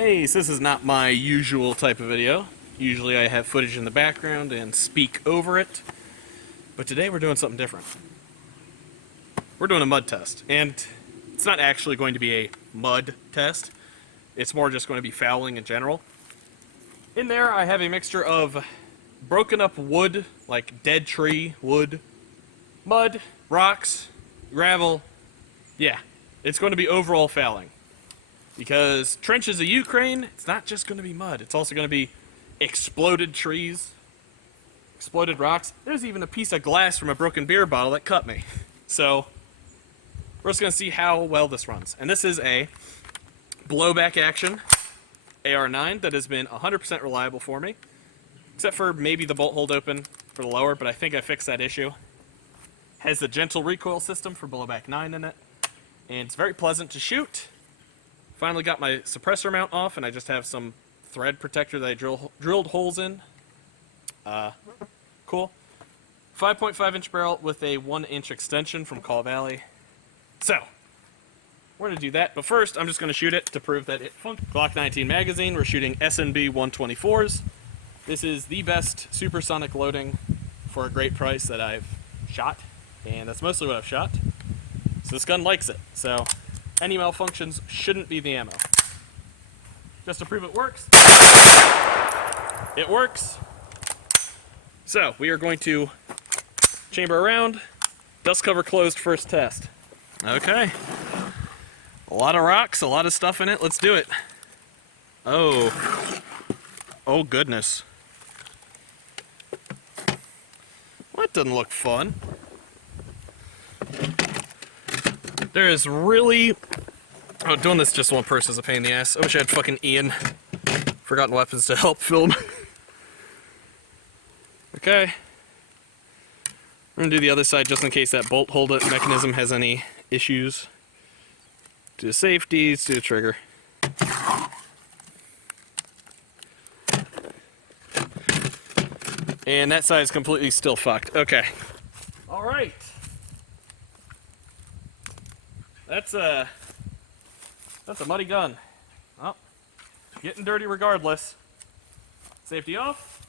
Hey, so this is not my usual type of video. Usually I have footage in the background and speak over it. But today we're doing something different. We're doing a mud test. And it's not actually going to be a mud test. It's more just going to be fouling in general. In there I have a mixture of broken up wood, like dead tree wood, mud, rocks, gravel. Yeah, it's going to be overall fouling. Because trenches of Ukraine, it's not just going to be mud. It's also going to be exploded trees, exploded rocks. There's even a piece of glass from a broken beer bottle that cut me. So, we're just going to see how well this runs. And this is a blowback action AR9 that has been 100% reliable for me. Except for maybe the bolt hold open for the lower, but I think I fixed that issue. Has the gentle recoil system for blowback 9 in it. And it's very pleasant to shoot. Finally got my suppressor mount off, and I just have some thread protector that I drilled holes in. Cool. 5.5 inch barrel with a 1 inch extension from Call Valley. So, we're going to do that, but first I'm just going to shoot it to prove that it functions. Glock 19 magazine, we're shooting SNB 124s. This is the best supersonic loading for a great price that I've shot, and that's mostly what I've shot. So this gun likes it, so any malfunctions shouldn't be the ammo. Just to prove it works. It works. So, we are going to chamber around. Dust cover closed first test. Okay. A lot of rocks, a lot of stuff in it. Let's do it. Oh. Oh, goodness. Well, that doesn't look fun. There is really... Oh, doing this just one person is a pain in the ass. I wish I had fucking Ian. Forgotten Weapons to help film. Okay. We're gonna do the other side just in case that bolt hold mechanism has any issues. Do the safeties, do the trigger. And that side is completely still fucked. Okay. Alright. That's a muddy gun. Oh, getting dirty regardless. Safety off.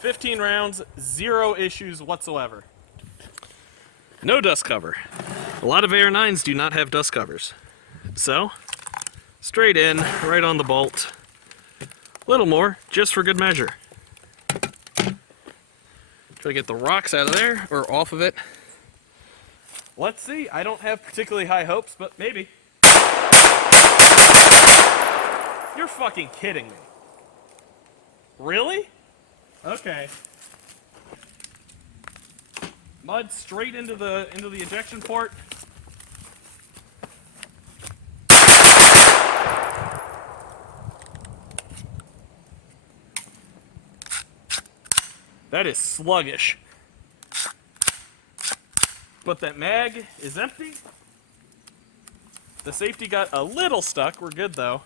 15 rounds, 0 issues whatsoever. No dust cover. A lot of AR9s do not have dust covers. So, straight in, right on the bolt. A little more, just for good measure. Try to get the rocks out of there, or off of it. Let's see. I don't have particularly high hopes, but maybe. You're fucking kidding me. Really? Okay. Mud straight into the ejection port. That is sluggish. But that mag is empty. The safety got a little stuck. We're good though.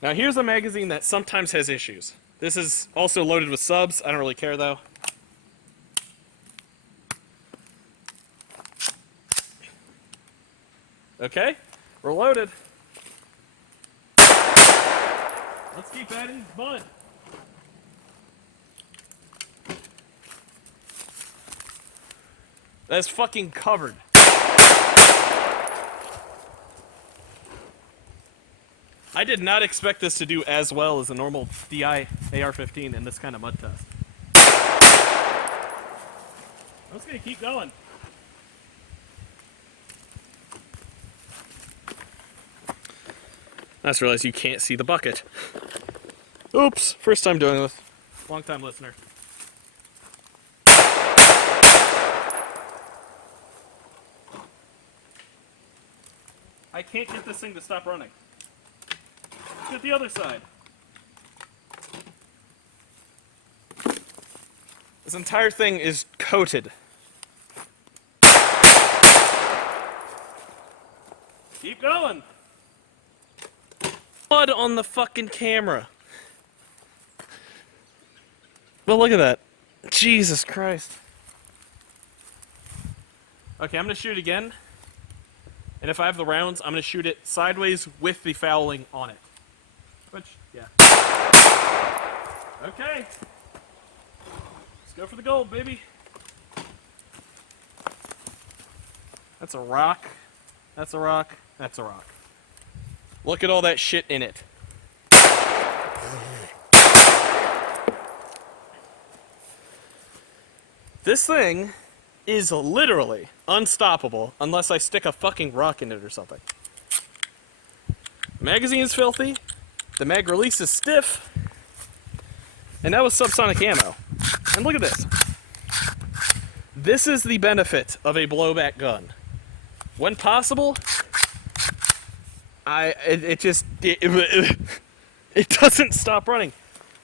Now here's a magazine that sometimes has issues. This is also loaded with subs. I don't really care though. Okay, we're loaded. Let's keep adding mud. That's fucking covered. I did not expect this to do as well as a normal DI AR-15 in this kind of mud test. I'm just gonna keep going. I just realized you can't see the bucket. Oops, first time doing this. Long time listener. I can't get this thing to stop running. Let's get the other side. This entire thing is coated. Keep going. Mud on the fucking camera. Well, look at that. Jesus Christ. Okay, I'm gonna shoot again. And if I have the rounds, I'm going to shoot it sideways with the fouling on it. Which, yeah. Okay. Let's go for the gold, baby. That's a rock. That's a rock. That's a rock. Look at all that shit in it. This thing is literally unstoppable unless I stick a fucking rock in it or something. The magazine is filthy. The mag release is stiff. And that was subsonic ammo. And look at this. This is the benefit of a blowback gun. When possible, it doesn't stop running.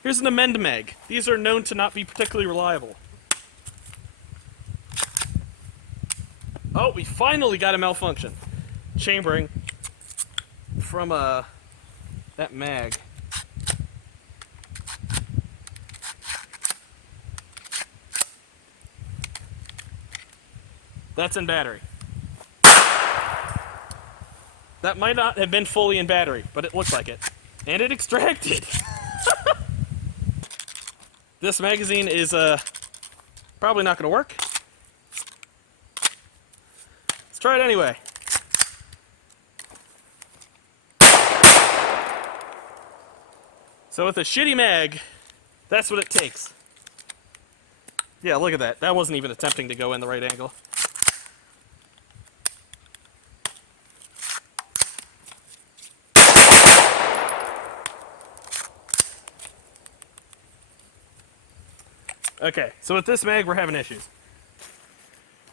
Here's an amend mag. These are known to not be particularly reliable. Oh, we finally got a malfunction. Chambering from that mag. That's in battery. That might not have been fully in battery, but it looks like it. And it extracted. This magazine is probably not going to work. Let's try it anyway. So with a shitty mag, that's what it takes. Yeah, look at that. That wasn't even attempting to go in the right angle. Okay, so with this mag, we're having issues.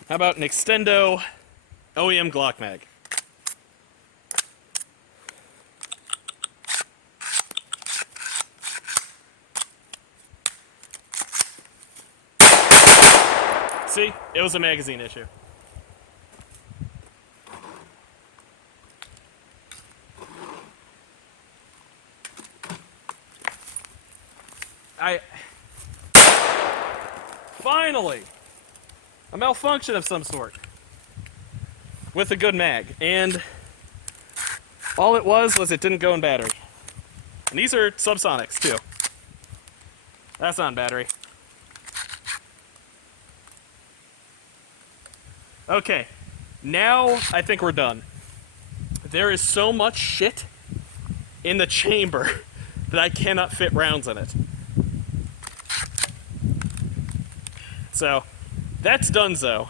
How about an Extendo OEM Glock mag? See? It was a magazine issue. Finally! A malfunction of some sort. With a good mag. And all it was it didn't go in battery. And these are subsonics, too. That's not in battery. Okay. Now I think we're done. There is so much shit in the chamber that I cannot fit rounds in it. So, that's donezo.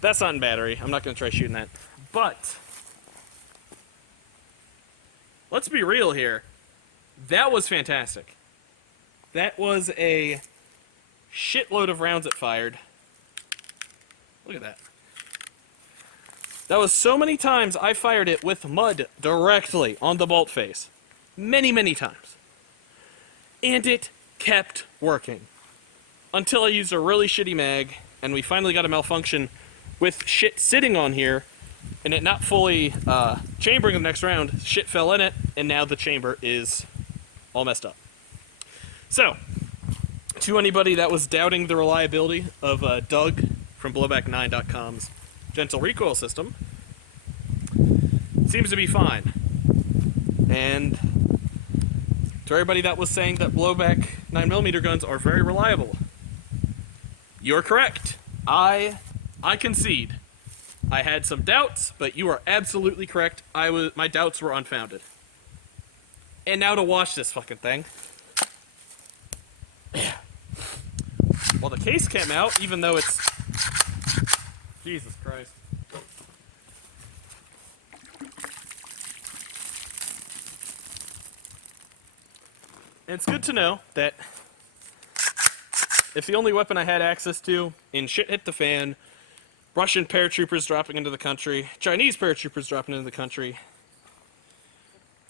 That's not in battery. I'm not going to try shooting that. But, let's be real here. That was fantastic. That was a shitload of rounds it fired. Look at that. That was so many times I fired it with mud directly on the bolt face. Many, many times. And it kept working. Until I used a really shitty mag, and we finally got a malfunction with shit sitting on here, and it not fully chambering the next round. Shit fell in it, and now the chamber is all messed up. So, to anybody that was doubting the reliability of Doug from blowback9.com's gentle recoil system, it seems to be fine. And to everybody that was saying that blowback 9mm guns are very reliable, you're correct. I concede. I had some doubts, but you are absolutely correct. My doubts were unfounded. And now to wash this fucking thing. Well, the case came out, even though it's... Jesus Christ. And it's good to know that if the only weapon I had access to in shit hit the fan, Russian paratroopers dropping into the country, Chinese paratroopers dropping into the country,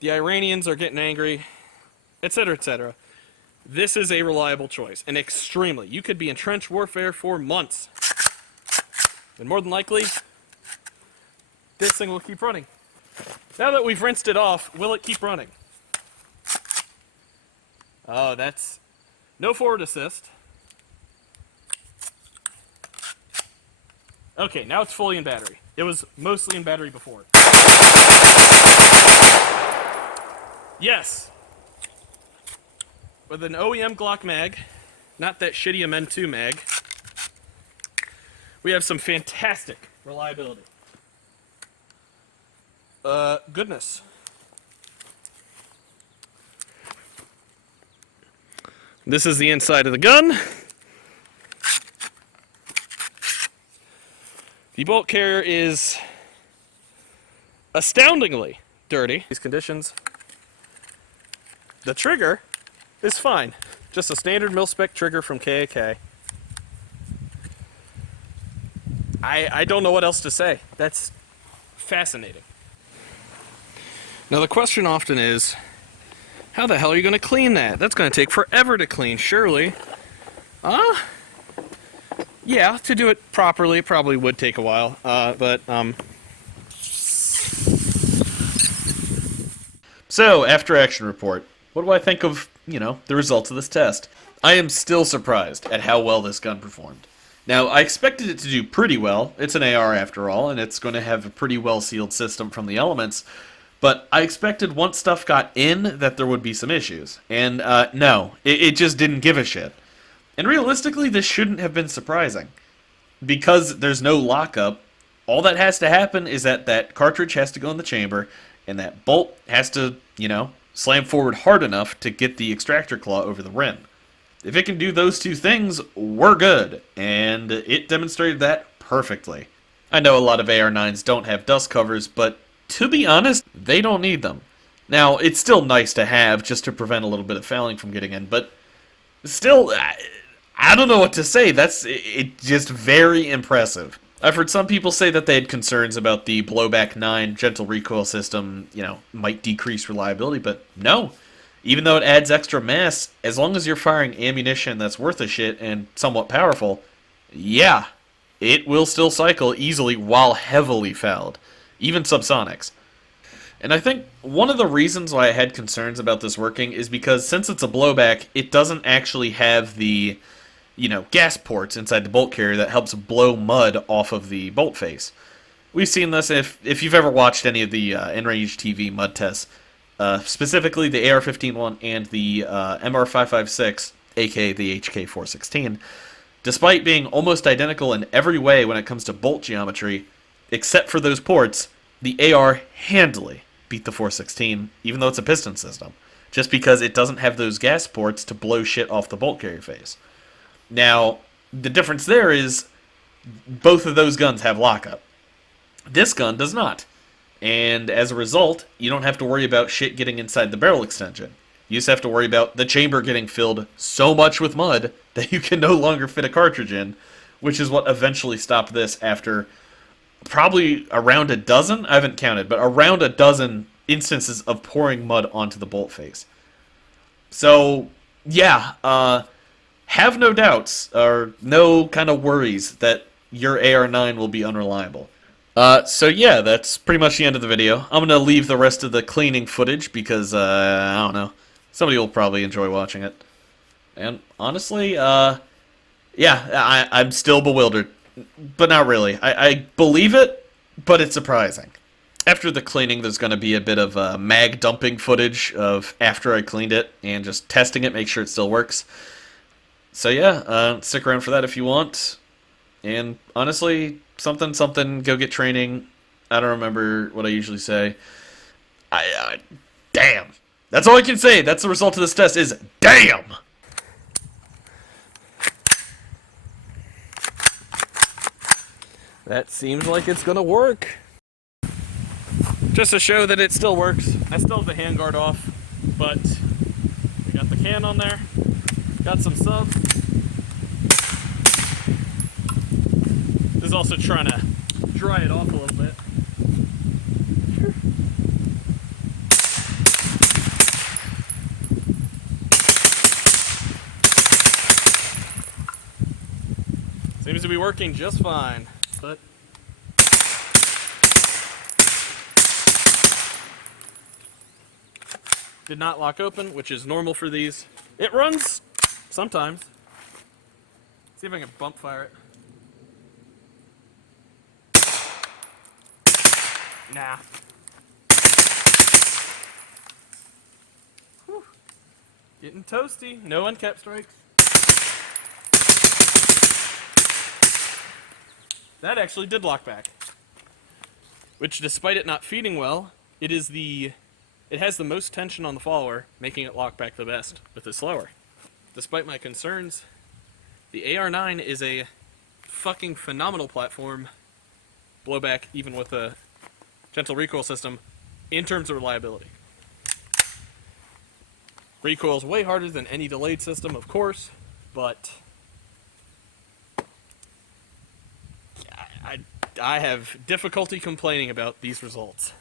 the Iranians are getting angry, etc., etc., this is a reliable choice, and extremely. You could be in trench warfare for months, and more than likely, this thing will keep running. Now that we've rinsed it off, will it keep running? Oh, that's no forward assist. Okay, now it's fully in battery. It was mostly in battery before. Yes. With an OEM Glock mag, not that shitty MN2 mag, we have some fantastic reliability. Goodness. This is the inside of the gun. The bolt carrier is astoundingly dirty. These conditions. The trigger is fine. Just a standard mil-spec trigger from KAK. I don't know what else to say. That's fascinating. Now the question often is, how the hell are you going to clean that? That's going to take forever to clean, surely. Yeah, to do it properly, it probably would take a while. So, after action report, what do I think of, the results of this test? I am still surprised at how well this gun performed. Now, I expected it to do pretty well. It's an AR after all, and it's going to have a pretty well-sealed system from the elements. But I expected once stuff got in that there would be some issues. And, no, it just didn't give a shit. And realistically, this shouldn't have been surprising. Because there's no lockup, all that has to happen is that cartridge has to go in the chamber, and that bolt has to, slam forward hard enough to get the extractor claw over the rim. If it can do those two things, we're good. And it demonstrated that perfectly. I know a lot of AR9s don't have dust covers, but to be honest, they don't need them. Now, it's still nice to have just to prevent a little bit of fouling from getting in, but still, I don't know what to say. It's just very impressive. I've heard some people say that they had concerns about the blowback 9 gentle recoil system, might decrease reliability, but no. Even though it adds extra mass, as long as you're firing ammunition that's worth a shit and somewhat powerful, yeah, it will still cycle easily while heavily fouled, even subsonics. And I think one of the reasons why I had concerns about this working is because since it's a blowback, it doesn't actually have the, gas ports inside the bolt carrier that helps blow mud off of the bolt face. We've seen this if you've ever watched any of the in-range TV mud tests, specifically the AR-15-1 and the MR-556, aka the HK-416. Despite being almost identical in every way when it comes to bolt geometry, except for those ports, the AR handily beat the 416, even though it's a piston system, just because it doesn't have those gas ports to blow shit off the bolt carrier face. Now, the difference there is both of those guns have lockup. This gun does not. And as a result, you don't have to worry about shit getting inside the barrel extension. You just have to worry about the chamber getting filled so much with mud that you can no longer fit a cartridge in, which is what eventually stopped this after probably around a dozen, I haven't counted, but around a dozen instances of pouring mud onto the bolt face. So, yeah, have no doubts, or no kind of worries that your AR9 will be unreliable. So yeah, that's pretty much the end of the video. I'm going to leave the rest of the cleaning footage because, I don't know, somebody will probably enjoy watching it. And honestly, yeah, I'm still bewildered. But not really. I believe it, but it's surprising. After the cleaning, there's going to be a bit of mag dumping footage of after I cleaned it and just testing it, make sure it still works. So yeah, stick around for that if you want. And honestly, something, go get training. I don't remember what I usually say. Damn. That's all I can say. That's the result of this test is damn. That seems like it's gonna work. Just to show that it still works. I still have the handguard off, but we got the can on there. Got some subs. This is also trying to dry it off a little bit. Seems to be working just fine, but did not lock open, which is normal for these. It runs sometimes. See if I can bump fire it. Nah. Whew. Getting toasty. No uncapped strikes. That actually did lock back. Which, despite it not feeding well, it has the most tension on the follower, making it lock back the best with the slower. Despite my concerns, the AR9 is a fucking phenomenal platform, blowback even with a gentle recoil system, in terms of reliability. Recoil's way harder than any delayed system, of course, but I have difficulty complaining about these results.